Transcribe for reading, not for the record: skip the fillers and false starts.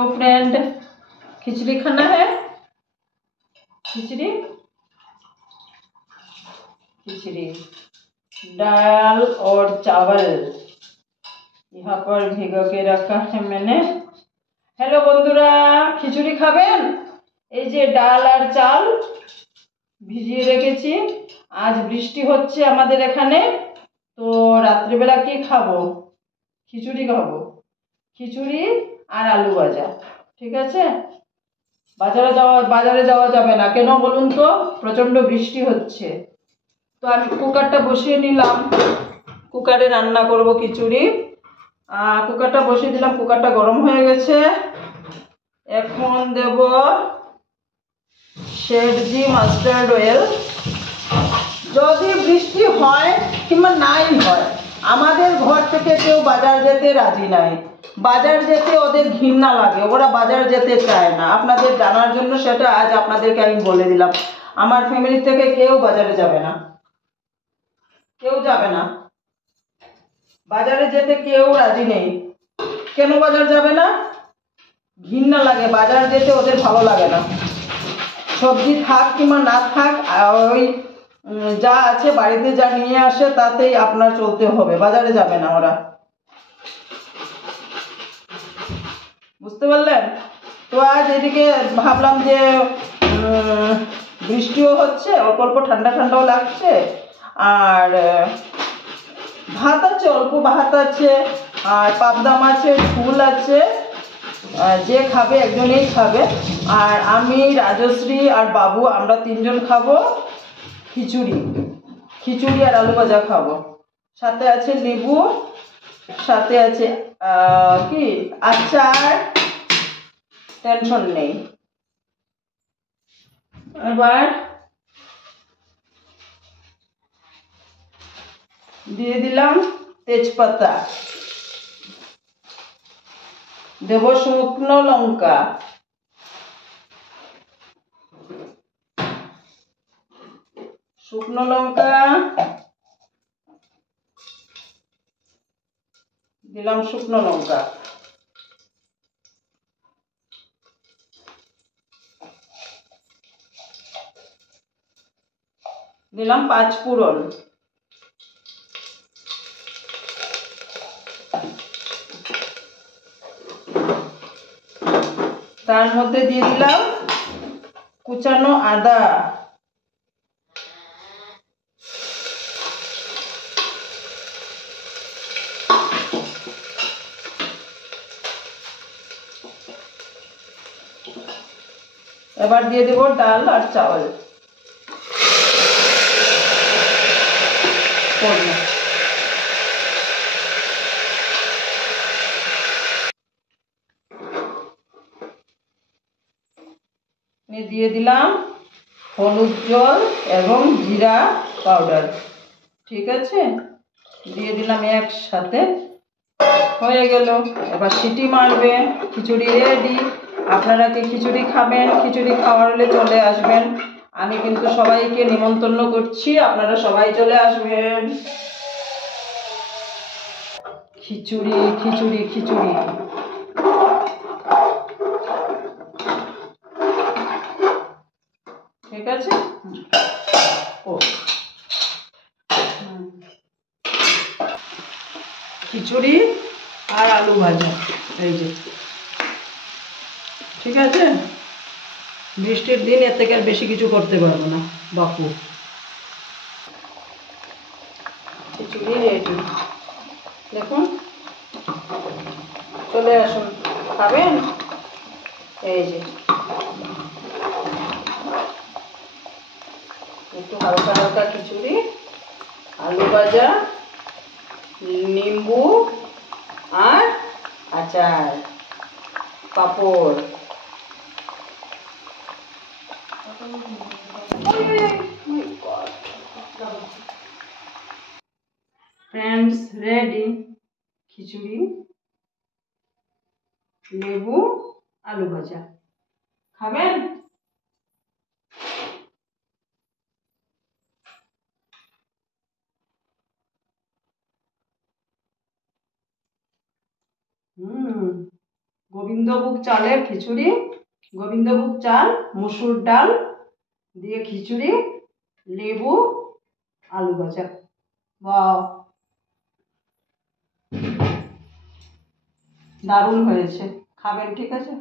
तो फ्रेंड, खिचड़ी खाना है। खिचड़ी खिचड़ी दाल और चावल यहाँ पर भिगो के रखा है मैंने। हेलो बंधुरा, खिचड़ी खाबेन? এই যে ডাল আর চাল ভিজিয়ে রেখেছি। আজ বৃষ্টি হচ্ছে আমাদের এখানে, তো রাত্রিবেলা কি খাবো? খিচুড়ি খাবো। খিচুড়ি আর আলু ভাজা। ঠিক আছে, বাজারে যাওয়া যাবে না, কেন বলুন তো? প্রচন্ড বৃষ্টি হচ্ছে। তো আমি কুকারটা বসিয়ে নিলাম, কুকারে রান্না করব খিচুড়ি। কুকারটা বসিয়ে দিলাম, কুকারটা গরম হয়ে গেছে। এখন দেব শেরজি মাস্টার্ড অয়েল। যদি বৃষ্টি হয় কিংবা নাই হয়, আমাদের ঘর থেকে কেউ বাজার যেতে রাজি নাই। বাজার যেতে ওদের ঘৃণা লাগে, ওরা বাজার যেতে চায় না। আপনাদের জানার জন্য সেটা আজ আপনাদেরকে আমি বলে দিলাম। আমার ফ্যামিলি থেকে কেউ বাজারে যাবে না, কেউ যাবে না। বাজারে যেতে কেউ রাজি নেই। কেন বাজার যাবে না? ঘৃণা লাগে, বাজার যেতে ওদের ভালো লাগে না। সবজি থাক কিংবা না থাক, ওই যা আছে বাড়িতে যা নিয়ে আসে তাতেই আপনার চলতে হবে, বাজারে যাবে না ওরা। বুঝতে পারলেন? তো আজ এদিকে ভাবলাম যে বৃষ্টিও হচ্ছে, অল্প অল্প ঠান্ডা ঠান্ডাও লাগছে, আর ভাত আছে, অল্প ভাত আছে, আর পাবদা মাছের ঝোল আছে। যে খাবে একজনেই খাবে, আর আমি, রাজশ্রী আর বাবু আমরা তিনজন খাবো খিচুড়ি। খিচুড়ি আর আলু ভাজা খাবো। সাথে আছে লেবু, সাথে আছে কি আচার। টেনশন নেই। এবার দিয়ে দিলাম তেজপাতা, দেব শুকনো লঙ্কা, শুকনো লঙ্কা দিলাম, শুকনো লঙ্কা দিলাম, 5 ফোড়ন, তার মধ্যে দিয়ে দিলাম কুচানো আদা, এবার দিয়ে দেব ডাল আর চাवल। দিয়ে দিলাম হলুদ জল এবং জিরা পাউডার। ঠিক আছে, দিয়ে দিলাম একসাথে, হয়ে গেল। এবার সিটি মারবে, খিচুড়ি রেডি। আপনারা কি খিচুড়ি খাবেন? খিচুড়ি খাওয়ার হলে চলে আসবেন। আমি কিন্তু সবাইকে নিমন্ত্রণ করছি, আপনারা সবাই চলে আসবেন। খিচুড়ি খিচুড়ি খিচুড়ি। ঠিক আছে, খিচুড়ি আর আলু ভাজা, এই যে। ঠিক আছে, বৃষ্টির দিন এর থেকে আর বেশি কিছু করতে পারবো না বাপু। খিচুড়ি রেডি, দেখুন। চলে আসুন, খাবেন? এই যে একটু হালকা হালকা খিচুড়ি, আলু ভাজা, নিম্বু আর আচার, পাঁপড়। ফ্রেন্ডস, রেডি খিচুড়ি, লেবু, আলু ভাজা। খাবেন? গোবিন্দভোগ চালের খিচুড়ি, গোবিন্দভোগ চাল, মুসুর ডাল দিয়ে খিচুড়ি, লেবু, আলু ভাজা। বাহ, দারুণ হয়েছে, খাবেন? ঠিক আছে।